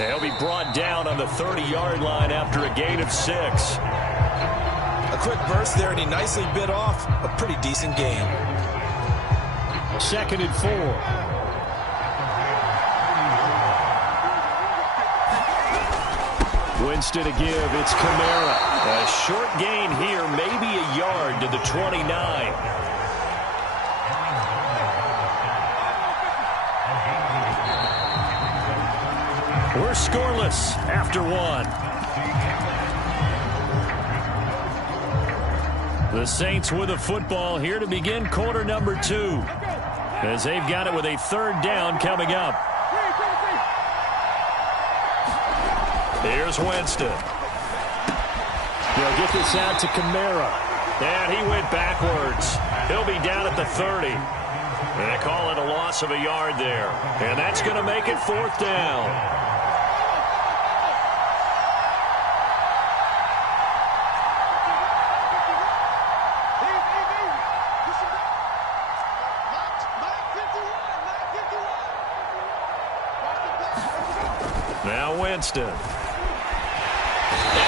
They'll be brought down on the 30-yard line after a gain of 6. A quick burst there, and he nicely bit off a pretty decent gain. 2nd and 4. Winston to give. It's Kamara. A short gain here, maybe a yard to the 29. We're scoreless after 1. The Saints with a football here to begin quarter number 2. As they've got it with a 3rd down coming up. Here's Winston. They'll get this out to Kamara. And he went backwards. He'll be down at the 30. And they call it a loss of a yard there. And that's going to make it 4th down. Now Winston. And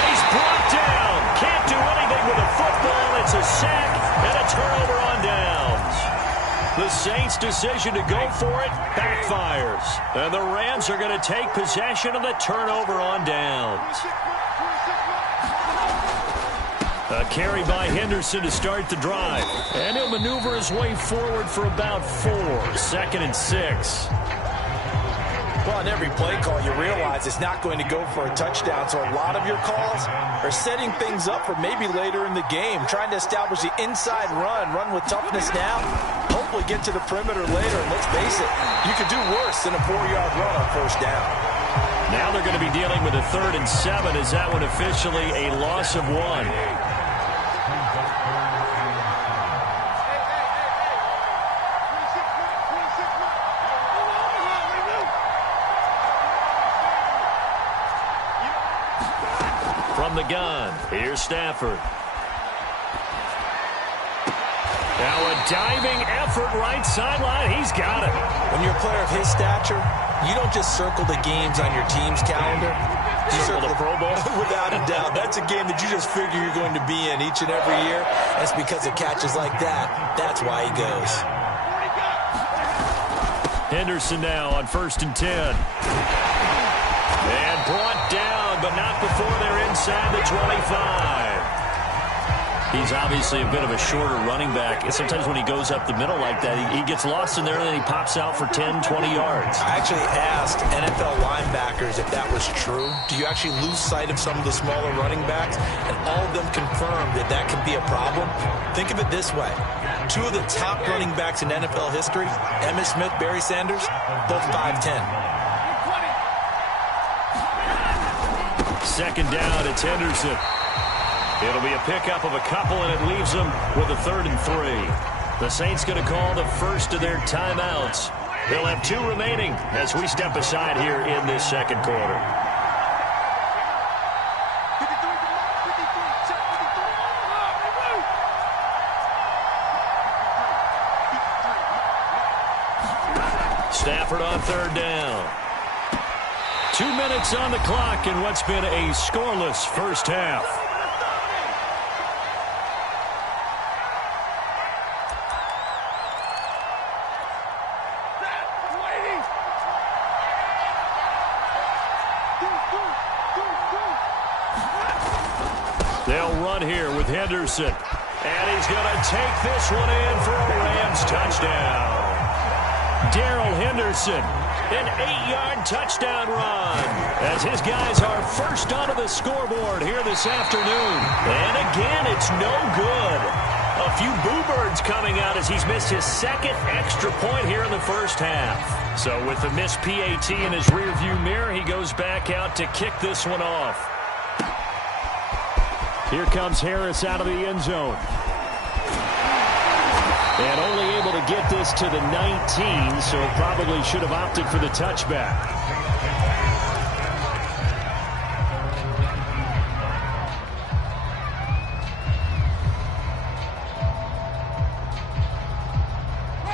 he's brought down. Can't do anything with the football. It's a sack and a turnover on downs. The Saints' decision to go for it backfires. And the Rams are going to take possession of the turnover on downs. A carry by Henderson to start the drive. And he'll maneuver his way forward for about 4. 2nd and 6. Well, on every play call, you realize it's not going to go for a touchdown, so a lot of your calls are setting things up for maybe later in the game, trying to establish the inside run with toughness now, hopefully get to the perimeter later, and let's face it, you could do worse than a 4-yard run on 1st down. Now they're going to be dealing with a 3rd and 7. Is that one officially a loss of 1? From the gun, here's Stafford. Now a diving effort right sideline. He's got it. When you're a player of his stature, you don't just circle the games on your team's calendar. You circle the Pro Bowl? Without a doubt. That's a game that you just figure you're going to be in each and every year. That's because of catches like that. That's why he goes. Henderson now on 1st and 10. And brought down, but not before they're inside the 25. He's obviously a bit of a shorter running back. Sometimes when he goes up the middle like that, he gets lost in there and then he pops out for 10, 20 yards. I actually asked NFL linebackers if that was true. Do you actually lose sight of some of the smaller running backs? And all of them confirmed that that can be a problem. Think of it this way. 2 of the top running backs in NFL history, Emmitt Smith, Barry Sanders, both 5'10". 2nd down, it's Henderson. It'll be a pickup of a couple, and it leaves them with a 3rd and 3. The Saints going to call the first of their timeouts. They'll have 2 remaining as we step aside here in this 2nd quarter. Stafford on 3rd down. 2 minutes on the clock in what's been a scoreless first half. They'll run here with Henderson. And he's going to take this one in for a Rams touchdown. Darrell Henderson, an 8-yard touchdown run, as his guys are first onto the scoreboard here this afternoon. And again, it's no good. A few boo birds coming out as he's missed his 2nd extra point here in the first half. So with the missed PAT in his rearview mirror, he goes back out to kick this one off. Here comes Harris out of the end zone. And only able to get this to the 19, so probably should have opted for the touchback.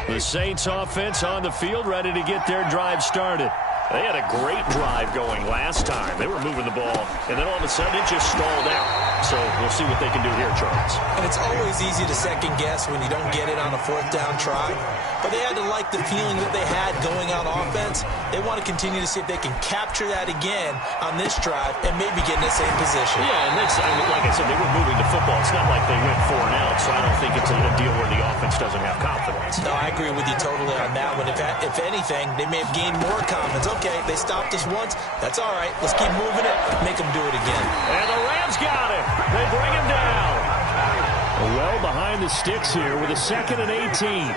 The Saints offense on the field, ready to get their drive started. They had a great drive going last time. They were moving the ball, and then all of a sudden it just stalled out. So we'll see what they can do here, Charles. And it's always easy to second guess when you don't get it on a fourth down try. But they had to like the feeling that they had going on offense. They want to continue to see if they can capture that again on this drive and maybe get in the same position. Yeah, and that's, I mean, like I said, they were moving the football. It's not like they went 4 and out, so I don't think it's a deal where the offense doesn't have confidence. No, I agree with you totally on that one. If anything, they may have gained more confidence. Okay, they stopped us once. That's all right. Let's keep moving it. Make them do it again. And the Rams got it. They bring him down. Well behind the sticks here with a 2nd and 18.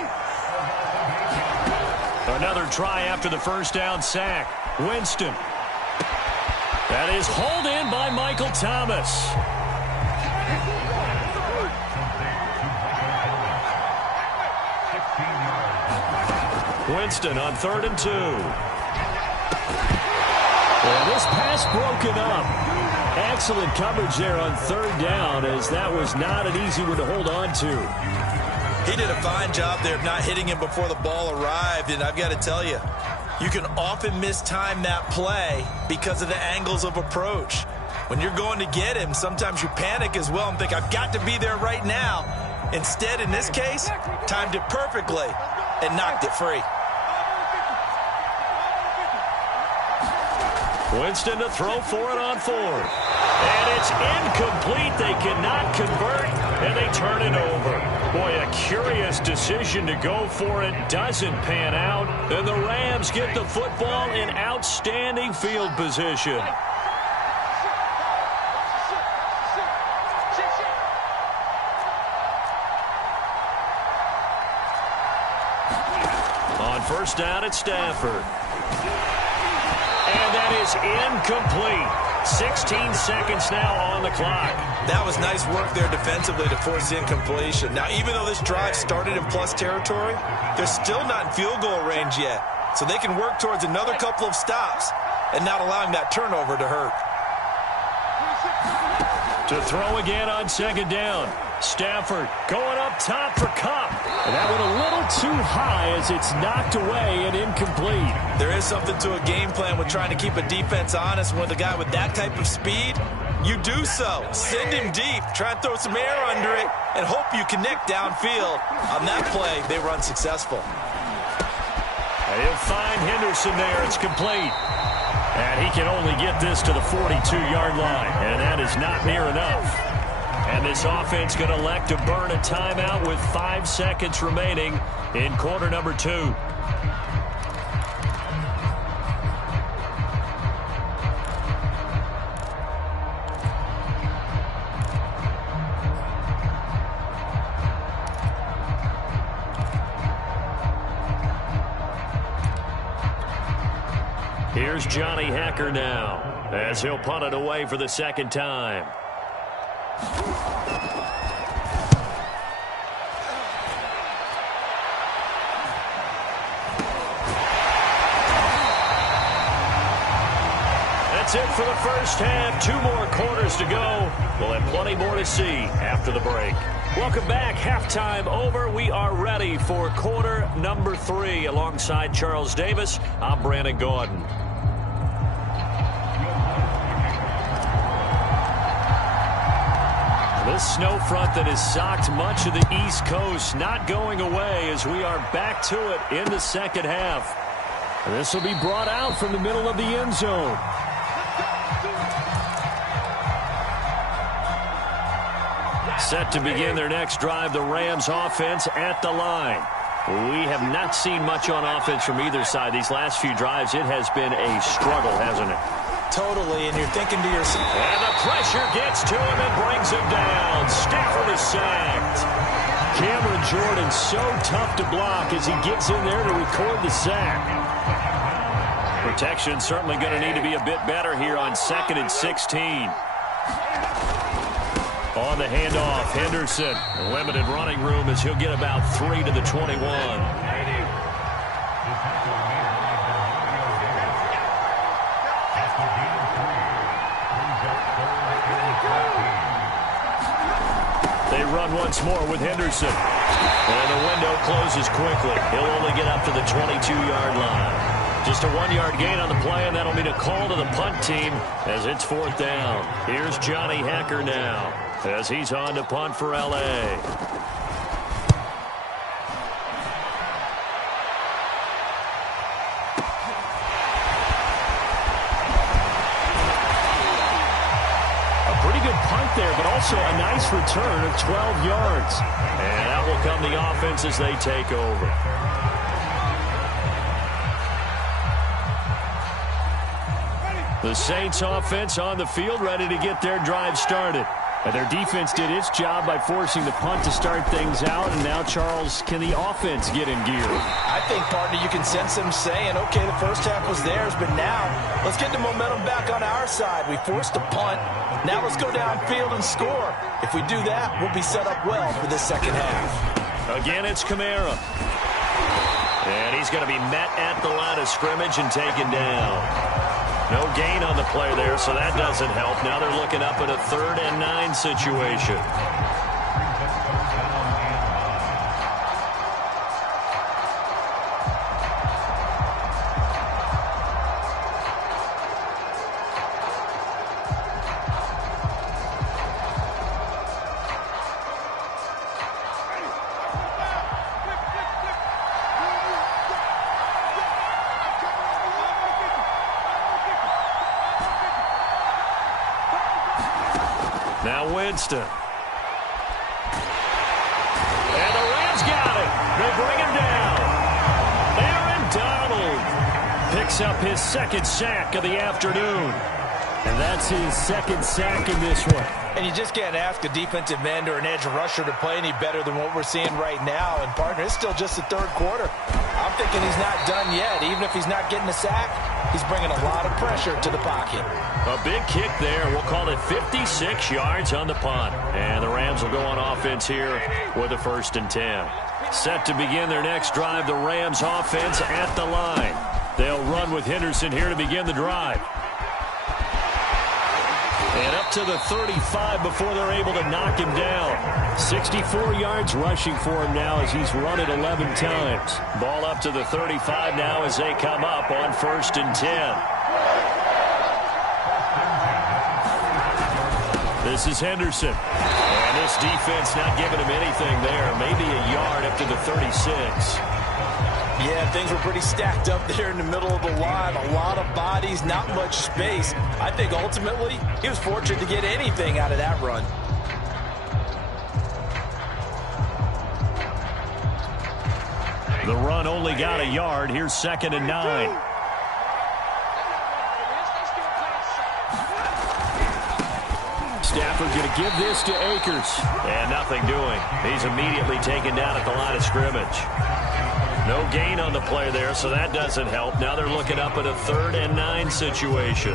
Another try after the first down sack. Winston. That is hauled in by Michael Thomas. Winston on 3rd and 2. And this pass broken up. Excellent coverage there on 3rd down, as that was not an easy one to hold on to. He did a fine job there of not hitting him before the ball arrived, and I've got to tell you, you can often mistime that play because of the angles of approach. When you're going to get him, sometimes you panic as well and think, I've got to be there right now. Instead, in this case, timed it perfectly and knocked it free. Winston to throw for it on 4th. And it's incomplete. They cannot convert, and they turn it over. Boy, a curious decision to go for it. Doesn't pan out. And the Rams get the football in outstanding field position. On 1st down, it's Stafford. And that is incomplete. 16 seconds now on the clock. That was nice work there defensively to force the incompletion. Now, even though this drive started in plus territory, they're still not in field goal range yet. So they can work towards another couple of stops and not allowing that turnover to hurt. To throw again on 2nd down. Stafford going up top for Kupp. And that went a little too high as it's knocked away and incomplete. There is something to a game plan with trying to keep a defense honest. With a guy with that type of speed, you do so. Send him deep, try and throw some air under it, and hope you connect downfield. On that play, they were unsuccessful. He'll find Henderson there. It's complete. And he can only get this to the 42-yard line, and that is not near enough. And this offense going to elect to burn a timeout with 5 seconds remaining in quarter number 2. Here's Johnny Hacker now, as he'll punt it away for the 2nd time. That's it for the first half. 2 more quarters to go. We'll have plenty more to see after the break. Welcome back. Halftime over. We are ready for quarter number 3. Alongside Charles Davis, I'm Brandon Gaudin. This snow front that has socked much of the East Coast not going away as we are back to it in the 2nd half. And this will be brought out from the middle of the end zone. Set to begin their next drive, the Rams offense at the line. We have not seen much on offense from either side. These last few drives, it has been a struggle, hasn't it? Totally, and you're thinking to yourself. And the pressure gets to him and brings him down. Stafford is sacked. Cameron Jordan so tough to block as he gets in there to record the sack. Protection certainly going to need to be a bit better here on 2nd and 16. On the handoff, Henderson. Limited running room as he'll get about 3 to the 21. They run once more with Henderson. And the window closes quickly. He'll only get up to the 22-yard line. Just a 1-yard gain on the play, and that'll mean a call to the punt team as it's 4th down. Here's Johnny Hekker now as he's on to punt for L.A. There, but also a nice return of 12 yards. And out will come the offense as they take over. The Saints offense on the field, ready to get their drive started. And their defense did its job by forcing the punt to start things out. And now, Charles, can the offense get in gear? I think, partner, you can sense them saying, okay, the first half was theirs, but now let's get the momentum back on our side. We forced a punt. Now let's go downfield and score. If we do that, we'll be set up well for this second half. Again, it's Kamara. And he's going to be met at the line of scrimmage and taken down. No gain on the play there, so that doesn't help. Now they're looking up at a 3rd and 9 situation. Now Winston. And the Rams got it. They bring him down. Aaron Donald picks up his 2nd sack of the afternoon. And that's his 2nd sack in this one. And you just can't ask a defensive end or an edge rusher to play any better than what we're seeing right now. And, partner, it's still just the 3rd quarter. I'm thinking he's not done yet. Even if he's not getting a sack, he's bringing a lot of pressure to the pocket. A big kick there. We'll call it 56 yards on the punt. And the Rams will go on offense here with a 1st and 10. Set to begin their next drive, the Rams offense at the line. They'll run with Henderson here to begin the drive. And up to the 35 before they're able to knock him down. 64 yards rushing for him now as he's run it 11 times. Ball up to the 35 now as they come up on 1st and 10. This is Henderson. And this defense not giving him anything there. Maybe a yard up to the 36. Yeah, things were pretty stacked up there in the middle of the line. A lot of bodies, not much space. I think ultimately he was fortunate to get anything out of that run. The run only got a yard. Here's 2nd and 9. Stafford going to give this to Akers. And nothing doing. He's immediately taken down at the line of scrimmage. No gain on the play there, so that doesn't help. Now they're looking up at a 3rd and 9 situation.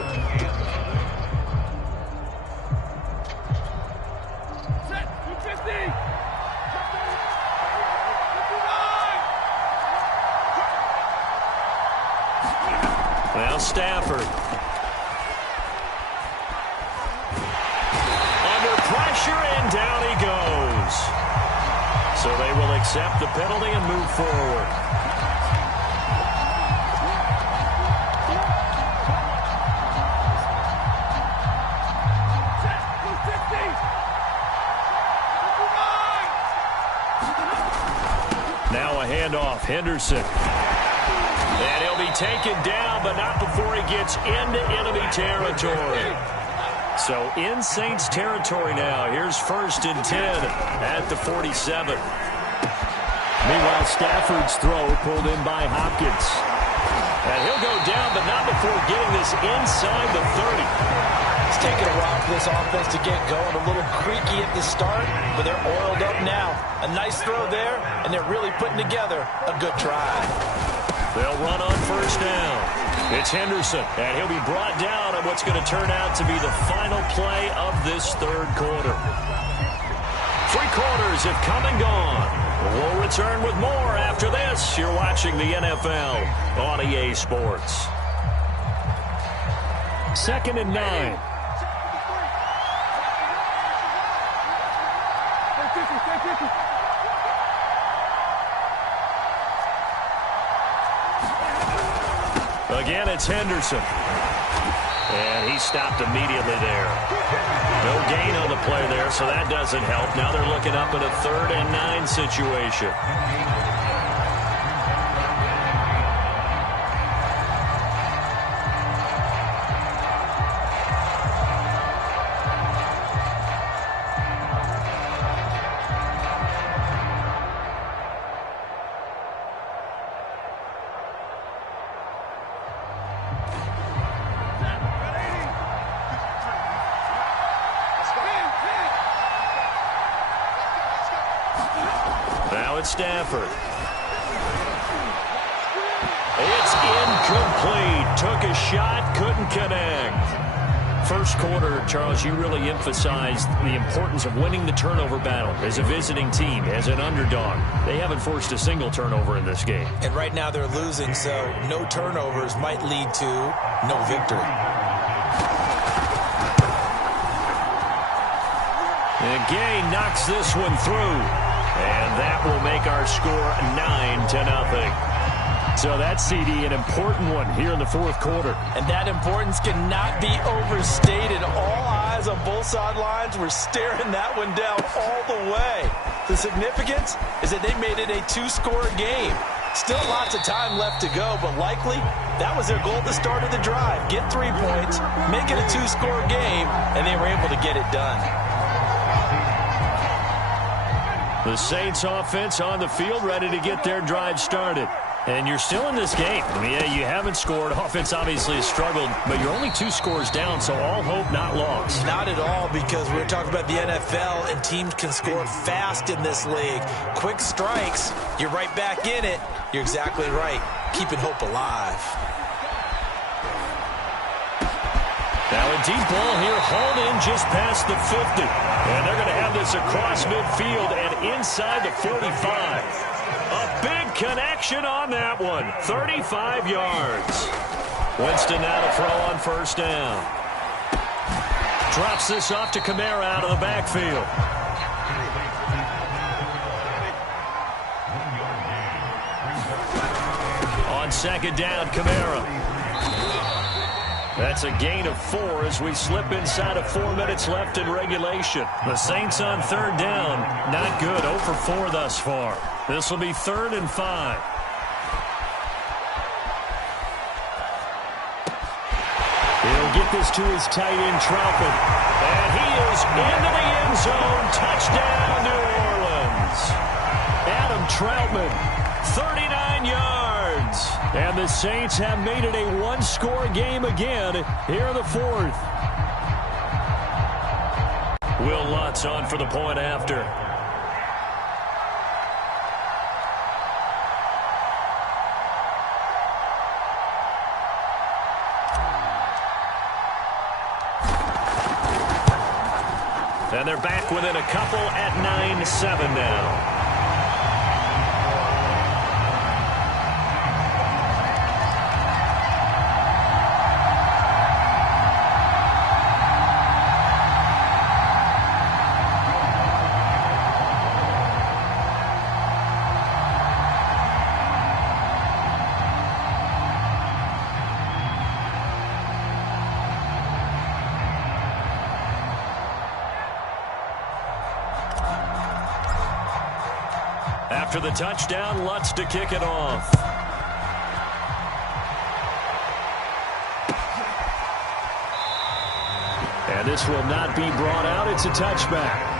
Now Stafford. Under pressure, and down he goes. So they will accept the penalty and move forward. Now a handoff, Henderson. And he'll be taken down, but not before he gets into enemy territory. So in Saints territory now. Here's 1st and 10 at the 47. Meanwhile, Stafford's throw pulled in by Hopkins. And he'll go down, but not before getting this inside the 30. It's taking a while for this offense to get going. A little creaky at the start, but they're oiled up now. A nice throw there, and they're really putting together a good drive. They'll run on 1st down. It's Henderson, and he'll be brought down on what's going to turn out to be the final play of this 3rd quarter. 3 quarters have come and gone. We'll return with more after this. You're watching the NFL on EA Sports. 2nd and 9. Again, it's Henderson. And he stopped immediately there. No gain on the play there, so that doesn't help. Now they're looking up at a 3rd and 9 situation. Now it's Stafford. It's incomplete. Took a shot, couldn't connect. First quarter, Charles, you really emphasized the importance of winning the turnover battle as a visiting team, as an underdog. They haven't forced a single turnover in this game. And right now they're losing, so no turnovers might lead to no victory. And Gay knocks this one through. And that will make our score 9-0. So that, CD, an important one here in the fourth quarter. And that importance cannot be overstated. All eyes on both sidelines were staring that one down all the way. The significance is that they made it a 2-score game. Still lots of time left to go, but likely that was their goal at the start of the drive. Get 3 points, make it a 2-score game, and they were able to get it done. The Saints offense on the field, ready to get their drive started. And you're still in this game. I mean, yeah, you haven't scored. Offense obviously has struggled, but you're only 2 scores down, so all hope not lost. Not at all, because we're talking about the NFL, and teams can score fast in this league. Quick strikes, you're right back in it. You're exactly right. Keeping hope alive. Now a deep ball here, hauled in just past the 50. And they're going to have this across midfield and inside the 45. A big connection on that one. 35 yards. Winston now to throw on first down. Drops this off to Kamara out of the backfield. On second down, Kamara. That's a gain of 4 as we slip inside of 4 minutes left in regulation. The Saints on third down. Not good. 0 for 4 thus far. This will be 3rd and 5. He'll get this to his tight end, Troutman. And he is into the end zone. Touchdown, New Orleans. Adam Troutman, 39 yards. And the Saints have made it a 1-score game again here in the 4th. Will Lutz on for the point after. And they're back within a couple at 9-7 now. After the touchdown, Lutz to kick it off. And this will not be brought out. It's a touchback.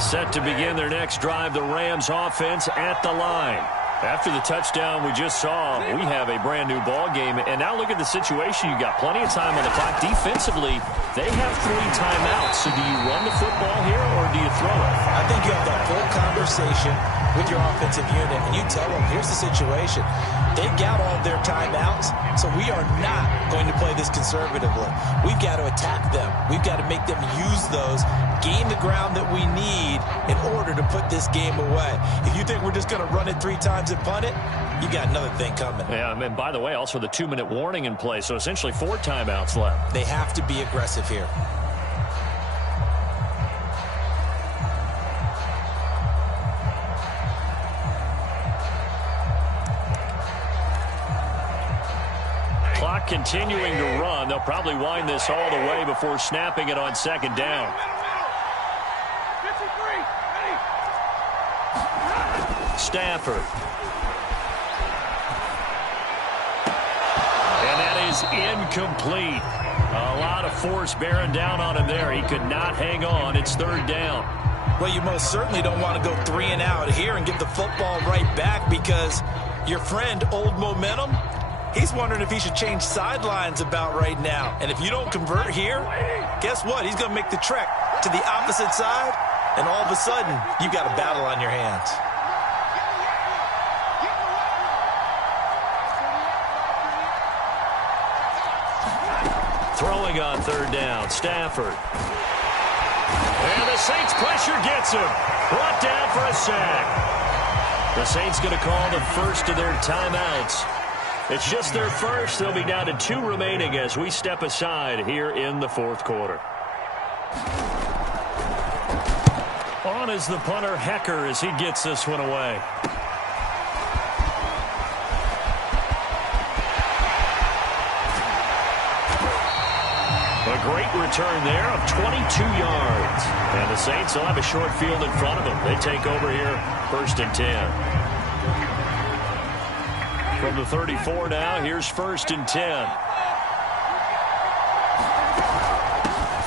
Set to begin their next drive, the Rams offense at the line. After the touchdown we just saw, we have a brand-new ball game. And now look at the situation. You got plenty of time on the clock. Defensively, they have 3 timeouts. So do you run the football here or do you throw it? I think you have that full conversation with your offensive unit, and you tell them, here's the situation. They've got all their timeouts, so we are not going to play this conservatively. We've got to attack them. We've got to make them use those gain the ground that we need in order to put this game away. If you think we're just going to run it 3 times and punt it, you got another thing coming. Yeah, and by the way, also the 2-minute warning in play, so essentially 4 timeouts left. They have to be aggressive here. Clock continuing to run. They'll probably wind this all the way before snapping it on 2nd down. Stafford. And that is incomplete. A lot of force bearing down on him there. He could not hang on. It's 3rd down. Well, you most certainly don't want to go 3 and out here and give the football right back, because your friend, Old Momentum, he's wondering if he should change sidelines about right now. And if you don't convert here, guess what? He's going to make the trek to the opposite side, and all of a sudden, you've got a battle on your hands. Throwing on 3rd down, Stafford. And the Saints pressure gets him. Brought down for a sack. The Saints going to call the first of their timeouts. It's just their first. They'll be down to 2 remaining as we step aside here in the 4th quarter. On is the punter, Hecker, as he gets this one away. A great return there of 22 yards. And the Saints will have a short field in front of them. They take over here, 1st and 10. From the 34 now, here's 1st and 10.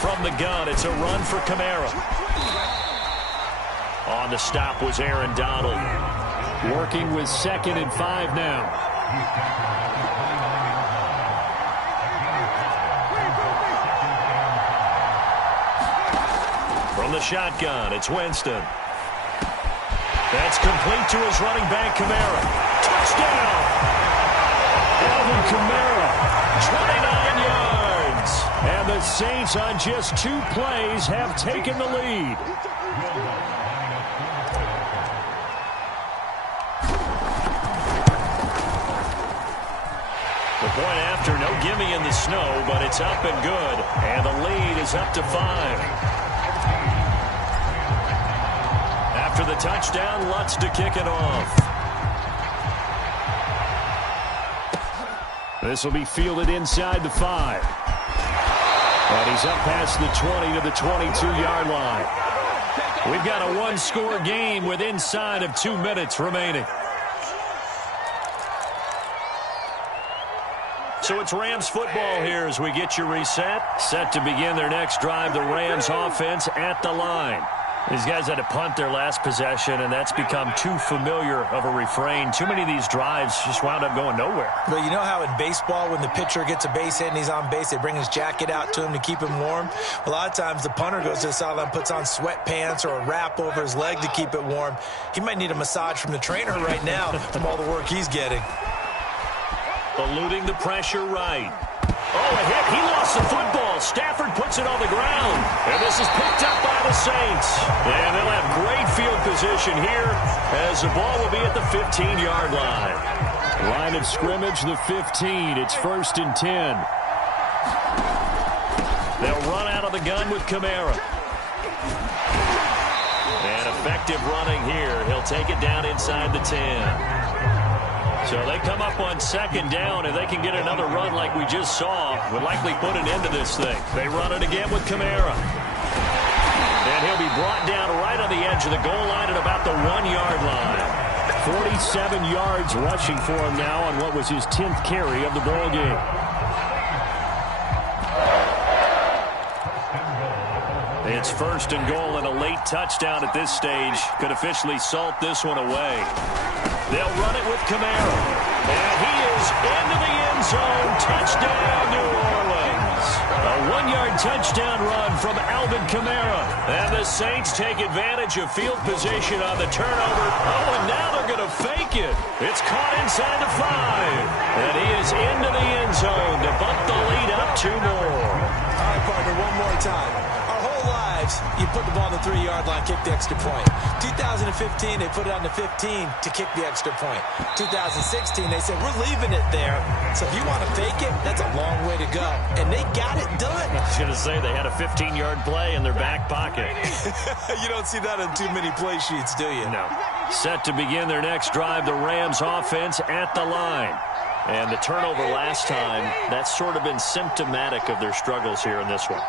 From the gun, it's a run for Kamara. On the stop was Aaron Donald. Working with 2nd and 5 now. From the shotgun, it's Winston. That's complete to his running back, Kamara. Touchdown! Alvin Kamara, 29 yards. And the Saints, on just 2 plays, have taken the lead. The point after, no gimme in the snow, but it's up and good. And the lead is up to 5. After the touchdown, Lutz to kick it off. This will be fielded inside the 5. And he's up past the 20 to the 22-yard line. We've got a 1-score game with inside of 2 minutes remaining. So it's Rams football here as we get you reset. Set to begin their next drive. The Rams offense at the line. These guys had to punt their last possession, and that's become too familiar of a refrain. Too many of these drives just wound up going nowhere. Well, you know how in baseball, when the pitcher gets a base hit and he's on base, they bring his jacket out to him to keep him warm? A lot of times the punter goes to the sideline, puts on sweatpants or a wrap over his leg to keep it warm. He might need a massage from the trainer right now from all the work he's getting. Eluding the pressure right. Oh, a hit. He lost the football. Stafford puts it on the ground. And this is picked up by the Saints. And they'll have great field position here as the ball will be at the 15-yard line. Line of scrimmage, the 15. It's 1st and 10. They'll run out of the gun with Kamara. And effective running here. He'll take it down inside the 10. So they come up on 2nd down. If they can get another run like we just saw, would likely put an end to this thing. They run it again with Kamara. And he'll be brought down right on the edge of the goal line at about the 1-yard line. 47 yards rushing for him now on what was his 10th carry of the ball game. It's 1st and goal, and a late touchdown at this stage could officially salt this one away. They'll run it with Kamara. And he is into the end zone. Touchdown, New Orleans. A 1-yard touchdown run from Alvin Kamara. And the Saints take advantage of field position on the turnover. Oh, and now they're going to fake it. It's caught inside the 5. And he is into the end zone to bump the lead up 2 more. All right, partner, one more time. games, you put the ball on the 3-yard line, kick the extra point. 2015, they put it on the 15 to kick the extra point. 2016, they said, we're leaving it there. So if you want to fake it, that's a long way to go. And they got it done. I was going to say they had a 15-yard play in their back pocket. You don't see that on too many play sheets, do you? No. Set to begin their next drive, the Rams offense at the line. And the turnover last time, that's sort of been symptomatic of their struggles here in this one.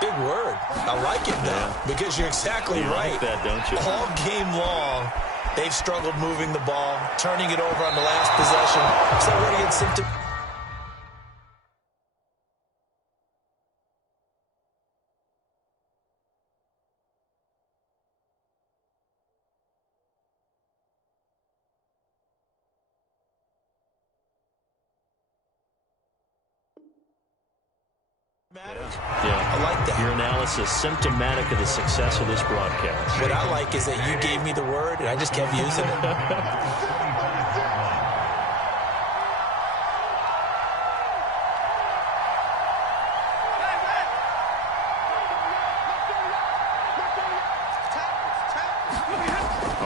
Big word. I like it, though, because you're exactly right. Like that, don't you? All game long, they've struggled moving the ball, turning it over on the last possession. So we're going to get symptomatic. Yeah. I like that. Your analysis, symptomatic of the success of this broadcast. What I like is that you gave me the word, and I just kept using it.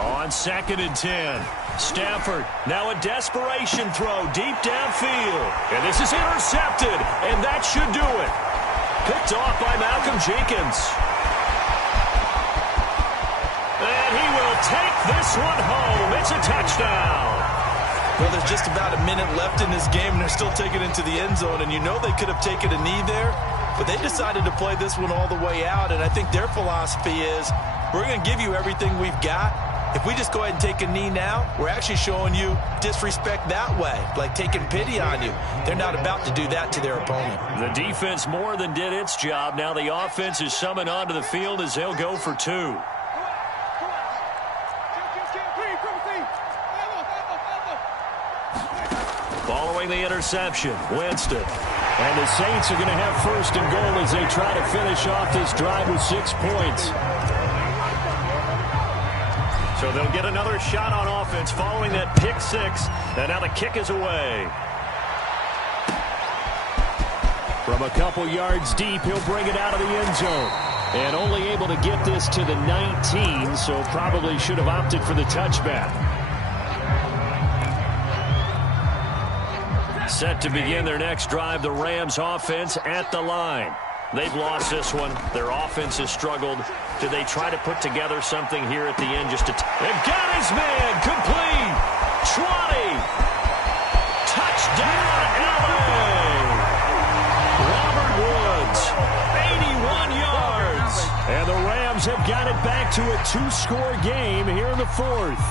On 2nd and 10. Stafford, now a desperation throw deep downfield. And this is intercepted, and that should do it. Picked off by Malcolm Jenkins. And he will take this one home. It's a touchdown. Well, there's just about a minute left in this game, and they're still taking it into the end zone. And you know they could have taken a knee there, but they decided to play this one all the way out. And I think their philosophy is, we're going to give you everything we've got. If we just go ahead and take a knee now, we're actually showing you disrespect that way, like taking pity on you. They're not about to do that to their opponent. The defense more than did its job. Now the offense is summoned onto the field as they'll go for 2. Following the interception, Winston. And the Saints are going to have 1st and goal as they try to finish off this drive with 6 points. So they'll get another shot on offense following that pick 6. And now the kick is away. From a couple yards deep, he'll bring it out of the end zone. And only able to get this to the 19, so probably should have opted for the touchback. Set to begin their next drive, the Rams offense at the line. They've lost this one. Their offense has struggled. Do they try to put together something here at the end? They've got his man. Complete. 20. Touchdown, LA. Robert Woods. 81 yards. And the Rams have got it back to a 2-score game here in the 4th.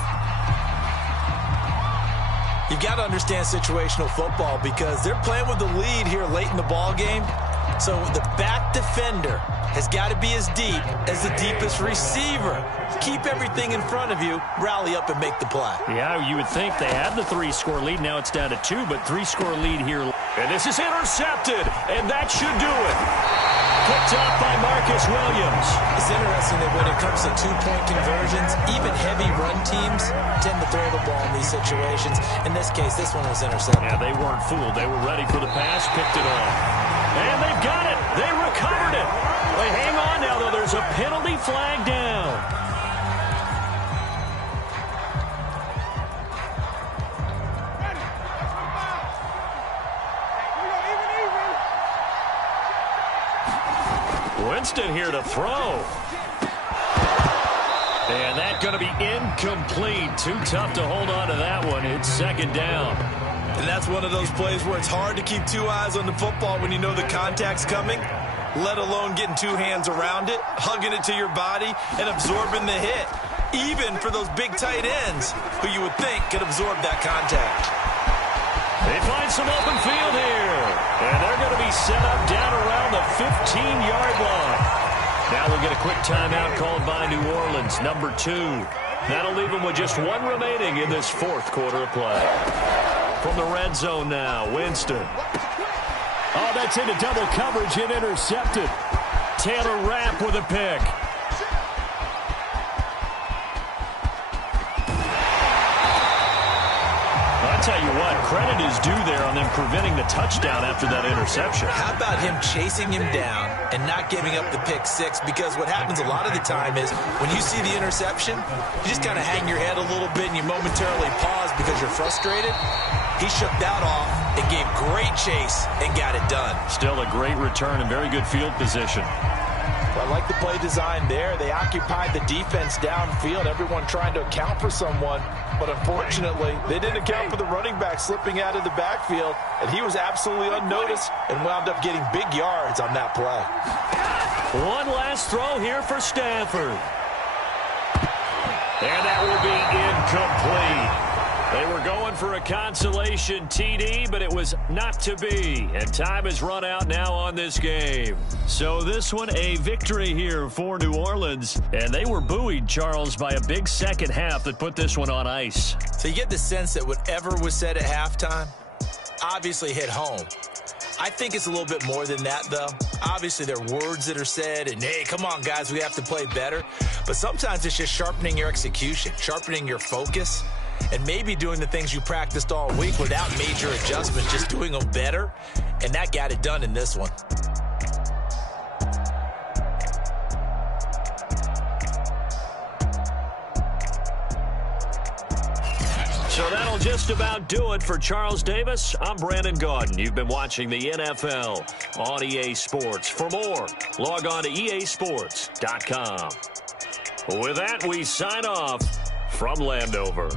You've got to understand situational football because they're playing with the lead here late in the ball game. So the back defender has got to be as deep as the deepest receiver. Keep everything in front of you, rally up and make the play. Yeah, you would think they had the 3-score lead. Now it's down to 2, but 3-score lead here. And this is intercepted, and that should do it. Picked up by Marcus Williams. It's interesting that when it comes to 2-point conversions, even heavy run teams tend to throw the ball in these situations. In this case, this one was intercepted. Yeah, they weren't fooled. They were ready for the pass, picked it off. And they've got it. They recovered it. They hang on now, though. There's a penalty flag down. Winston here to throw. And that's going to be incomplete. Too tough to hold on to that one. It's 2nd down. And that's one of those plays where it's hard to keep 2 eyes on the football when you know the contact's coming, let alone getting 2 hands around it, hugging it to your body, and absorbing the hit. Even for those big tight ends who you would think could absorb that contact. They find some open field here. And they're going to be set up down around the 15-yard line. Now we'll get a quick timeout called by New Orleans, number 2. That'll leave them with just 1 remaining in this 4th quarter of play. From the red zone now, Winston. Oh, that's into double coverage and intercepted. Taylor Rapp with a pick. I'll tell you what, credit is due there on them preventing the touchdown after that interception. How about him chasing him down and not giving up the pick six, because what happens a lot of the time is when you see the interception, you just kind of hang your head a little bit and you momentarily pause because you're frustrated. He shook that off and gave great chase and got it done. Still a great return and very good field position. I like the play design there. They occupied the defense downfield, everyone trying to account for someone. But unfortunately, they didn't account for the running back slipping out of the backfield, and he was absolutely unnoticed and wound up getting big yards on that play. One last throw here for Stafford. And that will be incomplete. They were going for a consolation TD, but it was not to be. And time has run out now on this game. So this one, a victory here for New Orleans. And they were buoyed, Charles, by a big second half that put this one on ice. So you get the sense that whatever was said at halftime obviously hit home. I think it's a little bit more than that, though. Obviously, there are words that are said, and, hey, come on, guys, we have to play better. But sometimes it's just sharpening your execution, sharpening your focus, and maybe doing the things you practiced all week without major adjustments, just doing them better. And that got it done in this one. So that'll just about do it for Charles Davis. I'm Brandon Gaudin. You've been watching the NFL on EA Sports. For more, log on to easports.com. With that, we sign off from Landover.